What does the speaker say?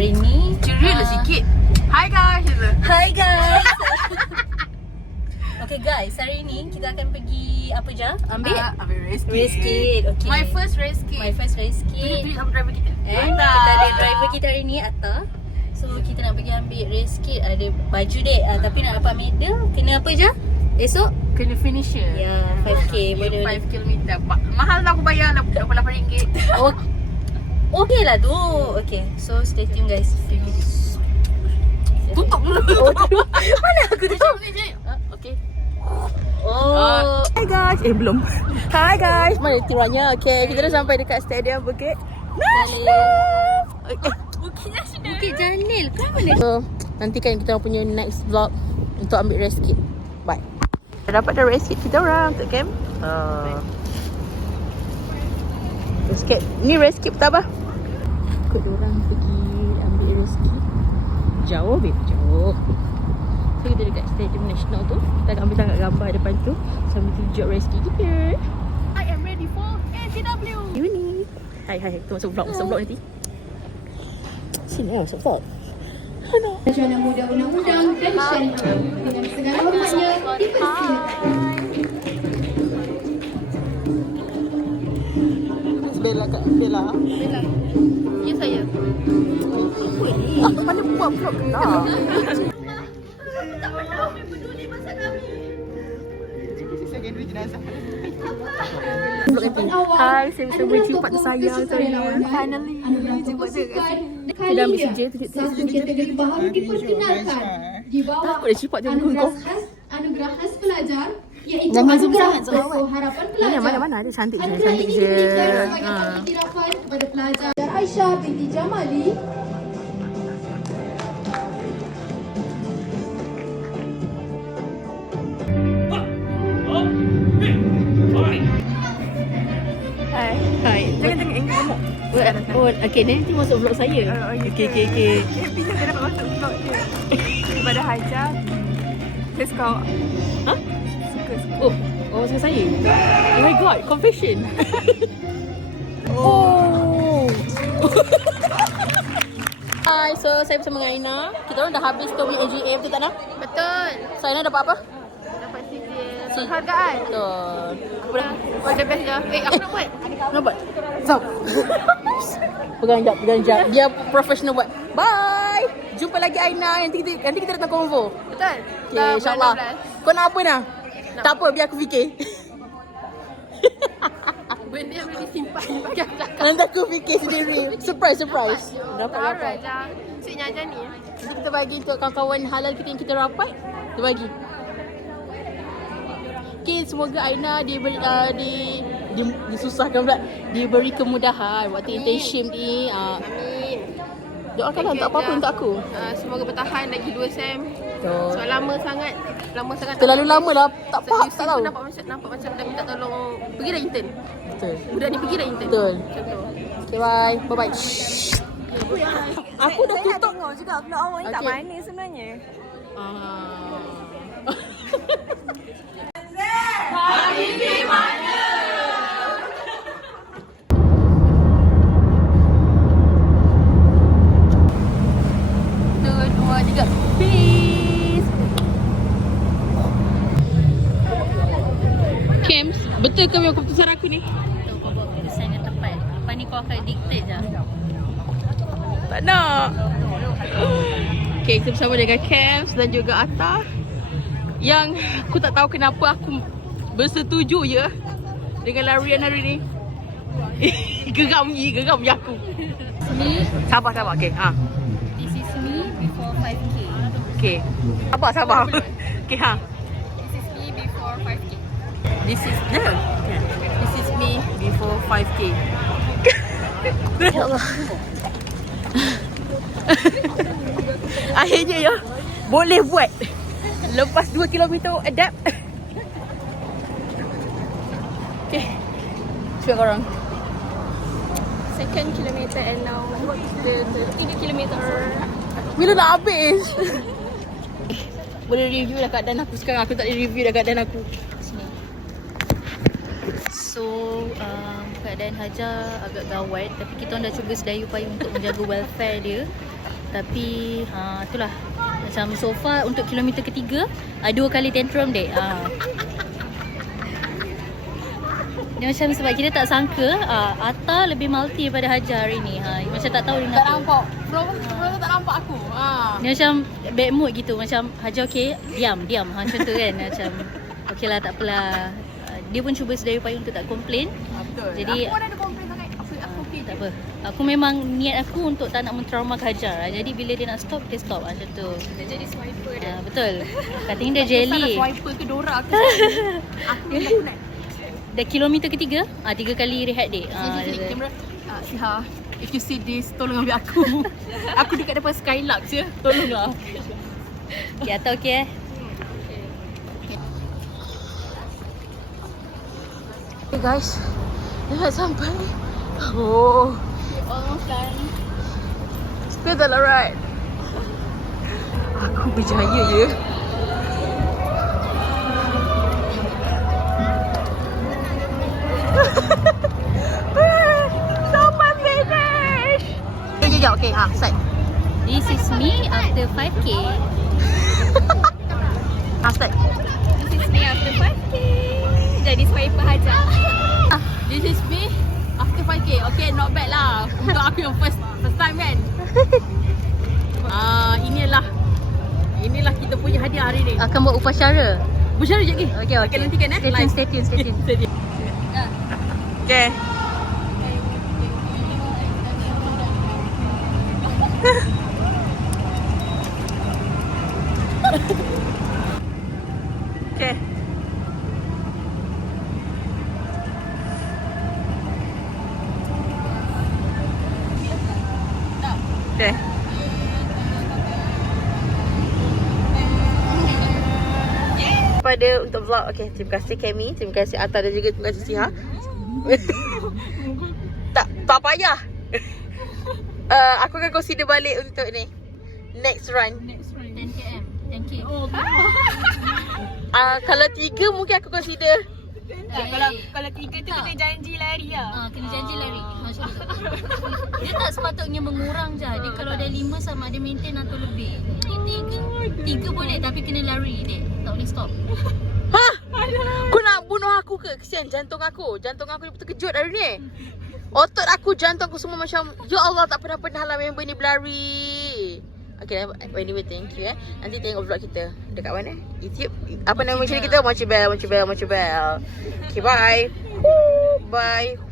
hari ni ceria lah sikit. Hi guys. Hi guys. Okay guys, hari ni kita akan pergi apa je? Ambil race kit. Okay. My first race kit. Tunjuk sama driver kita. Kita ada driver kita hari ni, Atta. So kita nak pergi ambil race kit. Ada baju dek, tapi nak dapat medal kena apa je? Esok Kena finisher. ya 5k boleh. 5 km. Mahal lah aku bayar RM28. Oh, okay lah tu. Okay, so stay tune guys. Tutup dulu. Mana aku tutup? Okay. Oh. Hi guys. Belum. Hi guys. Mana tiruannya? Okay, kita dah sampai dekat stadium Bukit Nasional. Bukit Janil. Kau mana? So, nantikan kita punya next vlog untuk ambil race kit. Bye. Dah dapat dah race kit kita orang untuk camp. Race kit. Ni race kit pertama. Ikut orang pergi ambil race kit. Jauh babe, jauh. So kita dekat Stadium Nasional tu. Kita akan ambil tangkap gambar depan tu sambil tunjuk race kit kita. I am ready for NCW. Uni. Hai, kita masuk vlog nanti. Sini lah, masuk vlog. Rencana muda undang-undang dan syariah dengan segala hormatnya dipersilakan. Bella kat Bella. Ya saya. Mana buat vlog ke tak? Secondary jenazah. Hai, saya bisa berjumpa tersayang saya. Finally, jumpa saya. Kita ambil sijil, Satu kategori baru diperkenalkan di bawah Takut dia cipat tengok kau. anugerah khas pelajar iaitu Jangan anugerah zoom sangat, Besuh Harapan Pelajar. Mana ada cantik je, Anugerah cantik ini je. diberikan sebagai pengiktirafan kepada pelajar Aisyah binti Jamali. Hai. Jangan angle gemuk. Oh, okey, nanti masuk vlog saya. Okey. Bila dia dapat masuk vlog dia daripada Hajar. Kes kau. Ha? Suka. Oh, sama saya. Oh my god, confession. Oh. Hai, so saya bersama dengan Aina. Kita orang dah habis tu punya AGA, betul tak nak? Betul. So Aina dapat apa? Dapat sijil penghargaan. Betul. Apa dah? Oh, the best je. Aku nak buat. Nak buat? Zap. Pegang jap. Dia professional buat. Bye. Jumpa lagi Aina. Nanti kita datang konvo. Betul. Okay, insyaAllah. Kau nak apa nak? Tak apa, biar aku fikir. Benda yang boleh disimpan di bahagian belakang. Nanti aku fikir sendiri. Surprise. Dapat. Alright, Jah. Ciknya ajar ni. Nanti kita bagi untuk kawan-kawan halal kita yang kita rapat. Kita bagi. Okay, semoga Aina disusahkan pula. Diberi kemudahan waktu internship ni. Doakanlah tak apa-apa untuk aku. Semoga bertahan lagi 2 sem. Betul. Sebab lama sangat. Terlalu lama lah. Tak faham, tak tahu. Nampak macam dah minta tolong. Pergilah intern. Betul. Budak ni pergilah intern. Betul. Macam tu. Okay, bye. Bye-bye. Aku dah Saya nak tutup. tengok juga vlog awak ni kat Okay. mana sebenarnya. Peace. Camps, betul ke yang keputusan aku ni? Tahu kau buat keputusan yang tepat. Lepas ni kau akan dictate je. Tak nak. Okay, kita bersama dengan Camps dan juga Atta. Yang aku tak tahu kenapa aku bersetuju je dengan larian hari ni. Geram aku. Me, Sabar. Okay, this is me before 5k. Okay. Sabar. Okay, This is me before 5k. This is me before 5k. Ya Allah. Akhirnya ya, boleh buat. Lepas 2 km adapt. Okay. Cuba korang. Second kilometer and now the 3 kilometer. Bila nak habis? Boleh review dah keadaan aku sekarang. Aku tak boleh review dah keadaan aku. So keadaan Hajar agak gawat, tapi kita orang dah cuba sedaya upaya untuk menjaga welfare dia. Tapi itulah. Macam so far untuk kilometer ketiga 2 kali tantrum dek. Dia macam sebab kita tak sangka Atta lebih multi daripada Hajar hari ni. Macam tak tahu dia Tak kenapa. nampak. Belum tak nampak aku. Dia macam bad mood gitu. Macam Hajar okey, diam. Macam tu kan. Macam okey lah, tak apalah. Dia pun cuba sedaya upaya untuk tak komplain. Betul. Jadi- aku pun ada komplain sangat. Aku okey. Tak apa. Aku memang niat aku untuk tak nak mentraumakan Hajar. Jadi bila dia nak stop, dia stop macam tu. Dia jadi swiper dah. Betul. Katanya dia jelly. Swiper ke Dora aku. Aku dah penat. Dah kilometer ketiga, 3 kali rehat dek. Jadi kamera. Siha, if you see this, tolong ambil aku. Aku dekat depan Skylux je. Tolonglah. Okay, Atta okey Hey guys, dah sampai. Oh, Almost done. still dalam ride. Aku berjaya je. Sampai finish. Okay, set. This is me after 5k. Set. This is me after 5k. Jadi swiper Hajar. This is me after 5k. Okay, not bad lah. Untuk aku yang first time kan. Inilah kita punya hadiah hari ni. Akan buat upacara. Bersyara je lagi. Okay. nanti kan Stay tune. Okay. Okay. Okay. Pada untuk vlog. Okay, terima kasih Kemi, terima kasih Atta dan juga terima kasih Siha. tak payah. Aku akan consider balik untuk ni next run. 10km. 10k. Kalau 3 mungkin aku consider. Kalau 3 tu kena janji lari lah. Kena janji lari. Macam tu. Dia tak sepatutnya mengurang je. Dia kalau ada 5 sama ada maintain atau lebih. Ni 3 boleh tapi kena lari dek. Tak boleh stop. Kau nak bunuh aku ke? Kesian jantung aku. Jantung aku betul kejut hari ni. Otot aku, jantung aku semua macam, ya Allah, tak pernah lah member ni berlari. Okay, anyway, thank you Nanti tengok vlog kita dekat mana? YouTube. Apa nama channel kita? Mochi Bell. Okay, bye. Bye.